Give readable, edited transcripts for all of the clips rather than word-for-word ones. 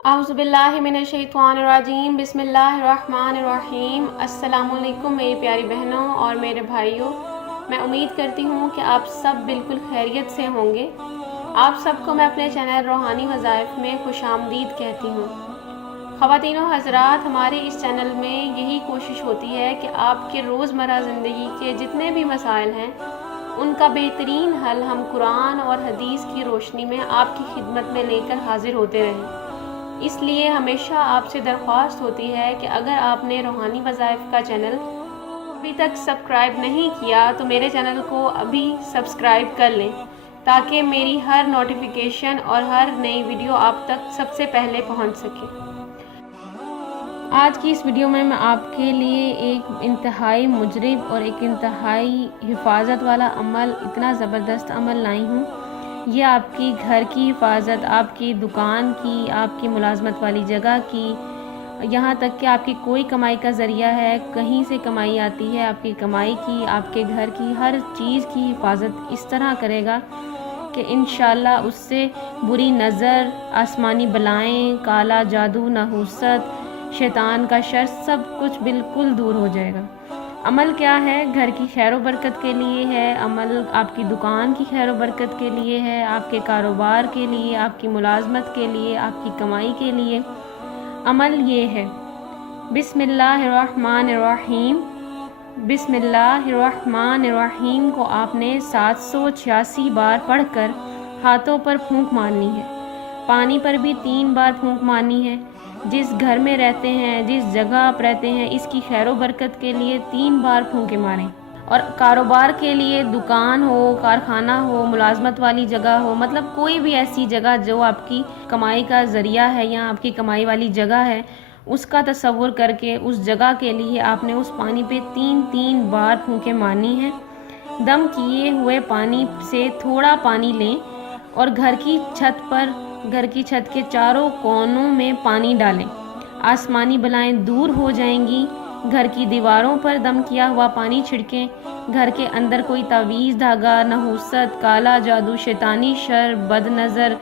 औज़ुबिल्लाहिमिनश्शैतानिर्रजीम बिस्मिल्लाहिर्रहमानिर्रहीम। अस्सलामुअलैकुम मेरी प्यारी बहनों और मेरे भाइयों, मैं उम्मीद करती हूँ कि आप सब बिल्कुल खैरियत से होंगे। आप सबको मैं अपने चैनल रूहानी वज़ाइफ में खुशामदीद कहती हूँ। ख़वातीन व हज़रात, हमारे इस चैनल में यही कोशिश होती है कि आपके रोज़मर्रा ज़िंदगी के जितने भी मसाइल हैं उनका बेहतरीन हल हम कुरान और हदीस की रोशनी में आपकी खिदमत में लेकर हाजिर होते रहें। इसलिए हमेशा आपसे दरख्वास्त होती है कि अगर आपने रूहानी वज़ाइफ का चैनल अभी तक सब्सक्राइब नहीं किया तो मेरे चैनल को अभी सब्सक्राइब कर लें, ताकि मेरी हर नोटिफिकेशन और हर नई वीडियो आप तक सबसे पहले पहुंच सके। आज की इस वीडियो में मैं आपके लिए एक इंतहाई मुजरिब और एक इंतहाई हिफाजत वाला अमल, इतना ज़बरदस्त अमल लाई हूँ। ये आपकी घर की हिफाजत, आपकी दुकान की, आपकी मुलाजमत वाली जगह की, यहाँ तक कि आपकी कोई कमाई का ज़रिया है, कहीं से कमाई आती है, आपकी कमाई की, आपके घर की हर चीज़ की हिफाजत इस तरह करेगा कि इंशाअल्लाह उससे बुरी नज़र, आसमानी बलाएँ, काला जादू, नहूसत, शैतान का शर सब कुछ बिल्कुल दूर हो जाएगा। अमल क्या है? घर की खैर बरकत के लिए है, अमल आपकी दुकान की खैर बरकत के लिए है, आपके कारोबार के लिए, आपकी मुलाजमत के लिए, आपकी कमाई के लिए। अमल ये है, बिस्मिल्लाहिर्रहमानिर्रहीम। बिस्मिल्लाहिर्रहमानिर्रहीम को आपने 786 बार पढ़कर हाथों पर फूंक मारनी है। पानी पर भी 3 बार फूंक मारनी है। जिस घर में रहते हैं, जिस जगह आप रहते हैं, इसकी खैर बरकत के लिए 3 बार फूंके मारें। और कारोबार के लिए, दुकान हो, कारखाना हो, मुलाजमत वाली जगह हो, मतलब कोई भी ऐसी जगह जो आपकी कमाई का ज़रिया है या आपकी कमाई वाली जगह है, उसका तसव्वुर करके उस जगह के लिए आपने उस पानी पे 3-3 बार फूंके मारनी है। दम किए हुए पानी से थोड़ा पानी लें और घर की छत के चारों कोनों में पानी डालें। आसमानी बलाएं दूर हो जाएंगी। घर की दीवारों पर दम किया हुआ पानी छिड़कें। घर के अंदर कोई तावीज़, धागा, नहूसत, काला जादू, शैतानी शर, बदनज़र,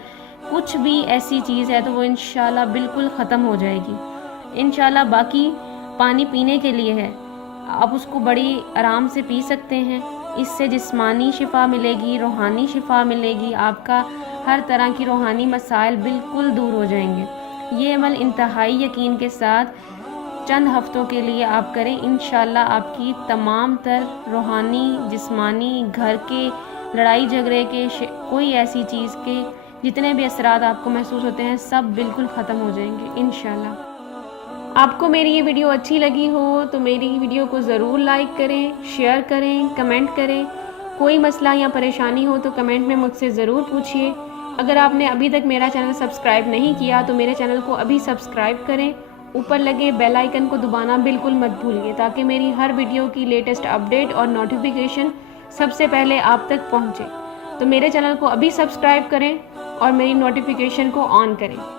कुछ भी ऐसी चीज़ है तो वो इंशाल्लाह बिल्कुल ख़त्म हो जाएगी। इंशाल्लाह बाकी पानी पीने के लिए है, आप उसको बड़ी आराम से पी सकते हैं। इससे जिस्मानी शिफा मिलेगी, रूहानी शिफा मिलेगी, आपका हर तरह की रूहानी मसाइल बिल्कुल दूर हो जाएंगे। ये अमल इंतहाई यकीन के साथ चंद हफ्तों के लिए आप करें, इंशाल्लाह आपकी तमाम तर रूहानी, जिस्मानी, घर के लड़ाई झगड़े के, कोई ऐसी चीज़ के जितने भी असरात आपको महसूस होते हैं सब बिल्कुल ख़त्म हो जाएंगे इंशाल्लाह। आपको मेरी ये वीडियो अच्छी लगी हो तो मेरी वीडियो को ज़रूर लाइक करें, शेयर करें, कमेंट करें। कोई मसला या परेशानी हो तो कमेंट में मुझसे ज़रूर पूछिए। अगर आपने अभी तक मेरा चैनल सब्सक्राइब नहीं किया तो मेरे चैनल को अभी सब्सक्राइब करें। ऊपर लगे बेल आइकन को दबाना बिल्कुल मत भूलिए, ताकि मेरी हर वीडियो की लेटेस्ट अपडेट और नोटिफिकेशन सबसे पहले आप तक पहुँचे। तो मेरे चैनल को अभी सब्सक्राइब करें और मेरी नोटिफिकेशन को ऑन करें।